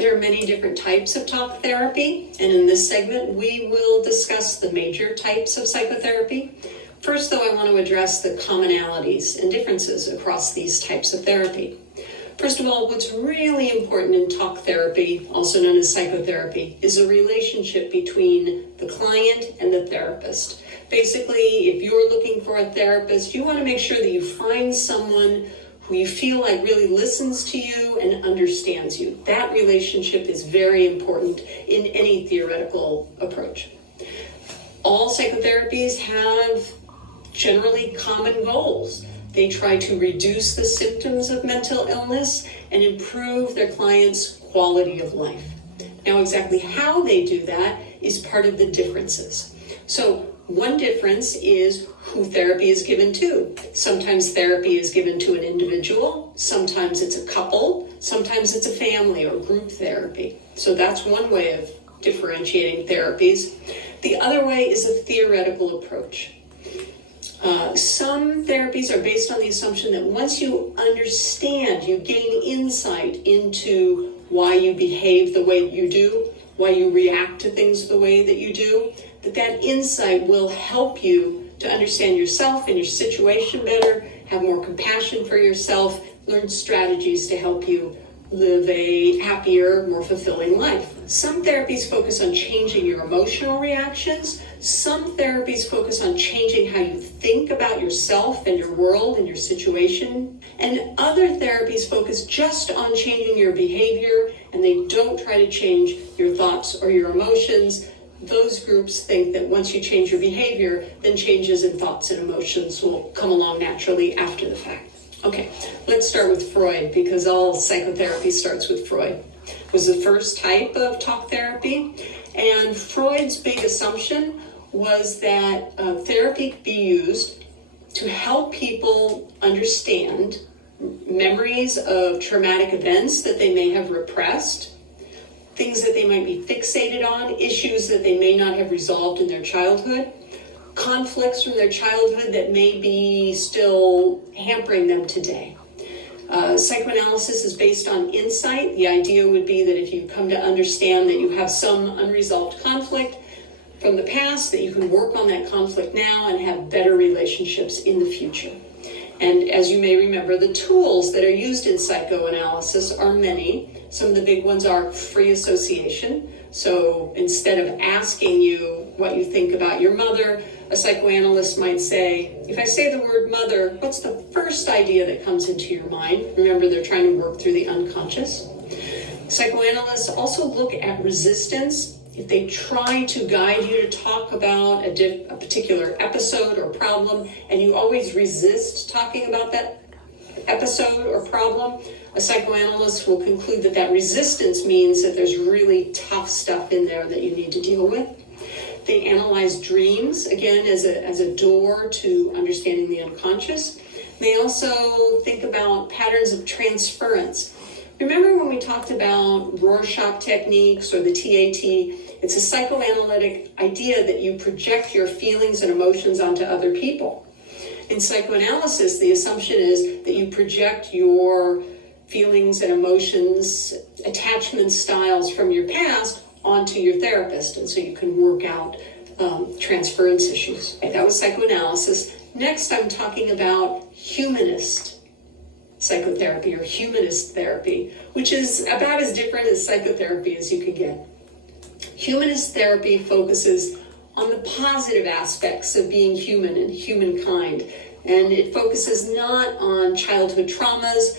There are many different types of talk therapy, and in this segment, we will discuss the major types of psychotherapy. First, though, I want to address the commonalities and differences across these types of therapy. First of all, what's really important in talk therapy, also known as psychotherapy, is a relationship between the client and the therapist. Basically, if you're looking for a therapist, you want to make sure that you find someone who you feel like really listens to you and understands you. That relationship is very important in any theoretical approach. All psychotherapies have generally common goals. They try to reduce the symptoms of mental illness and improve their clients' quality of life. Now, exactly how they do that is part of the differences. So, one difference is who therapy is given to. Sometimes therapy is given to an individual, sometimes it's a couple, sometimes it's a family or group therapy. So that's one way of differentiating therapies. The other way is a theoretical approach. Some therapies are based on the assumption that once you understand, you gain insight into why you behave the way you do, why you react to things the way that you do, that insight will help you to understand yourself and your situation better, have more compassion for yourself, learn strategies to help you live a happier, more fulfilling life. Some therapies focus on changing your emotional reactions. Some therapies focus on changing how you think about yourself and your world and your situation. And other therapies focus just on changing your behavior, and they don't try to change your thoughts or your emotions. Those groups think that once you change your behavior, then changes in thoughts and emotions will come along naturally after the fact. Okay, let's start with Freud, because all psychotherapy starts with Freud. It was the first type of talk therapy, and Freud's big assumption was that therapy could be used to help people understand memories of traumatic events that they may have repressed, things that they might be fixated on, issues that they may not have resolved in their childhood, conflicts from their childhood that may be still hampering them today. Psychoanalysis is based on insight. The idea would be that if you come to understand that you have some unresolved conflict from the past, that you can work on that conflict now and have better relationships in the future. And as you may remember, the tools that are used in psychoanalysis are many. Some of the big ones are free association. So instead of asking you what you think about your mother, a psychoanalyst might say, if I say the word mother, what's the first idea that comes into your mind? Remember, they're trying to work through the unconscious. Psychoanalysts also look at resistance. If they try to guide you to talk about a particular episode or problem, and you always resist talking about that episode or problem, a psychoanalyst will conclude that that resistance means that there's really tough stuff in there that you need to deal with. They analyze dreams, again, as a door to understanding the unconscious. They also think about patterns of transference. Remember when we talked about Rorschach techniques or the TAT? It's a psychoanalytic idea that you project your feelings and emotions onto other people. In psychoanalysis, the assumption is that you project your feelings and emotions, attachment styles from your past onto your therapist, and so you can work out transference issues. Okay, that was psychoanalysis. Next, I'm talking about humanist psychotherapy or humanist therapy, which is about as different as psychotherapy as you could get. Humanist therapy focuses on the positive aspects of being human and humankind, and it focuses not on childhood traumas,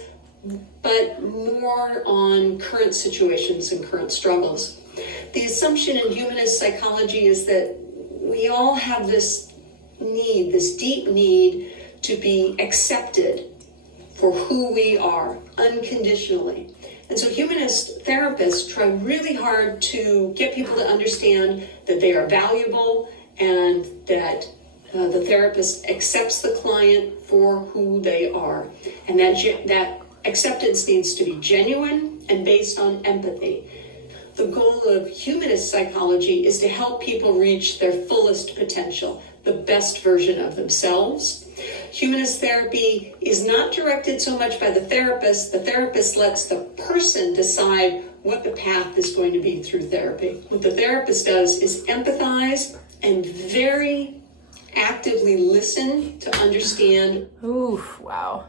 but more on current situations and current struggles. The assumption in humanist psychology is that we all have this need, this deep need to be accepted for who we are unconditionally. And so humanist therapists try really hard to get people to understand that they are valuable and that the therapist accepts the client for who they are. And that acceptance needs to be genuine and based on empathy. The goal of humanist psychology is to help people reach their fullest potential, the best version of themselves. humanist therapy is not directed so much by the therapist. The therapist lets the person decide what the path is going to be through therapy. What the therapist does is empathize and very actively listen to understand. Ooh, wow.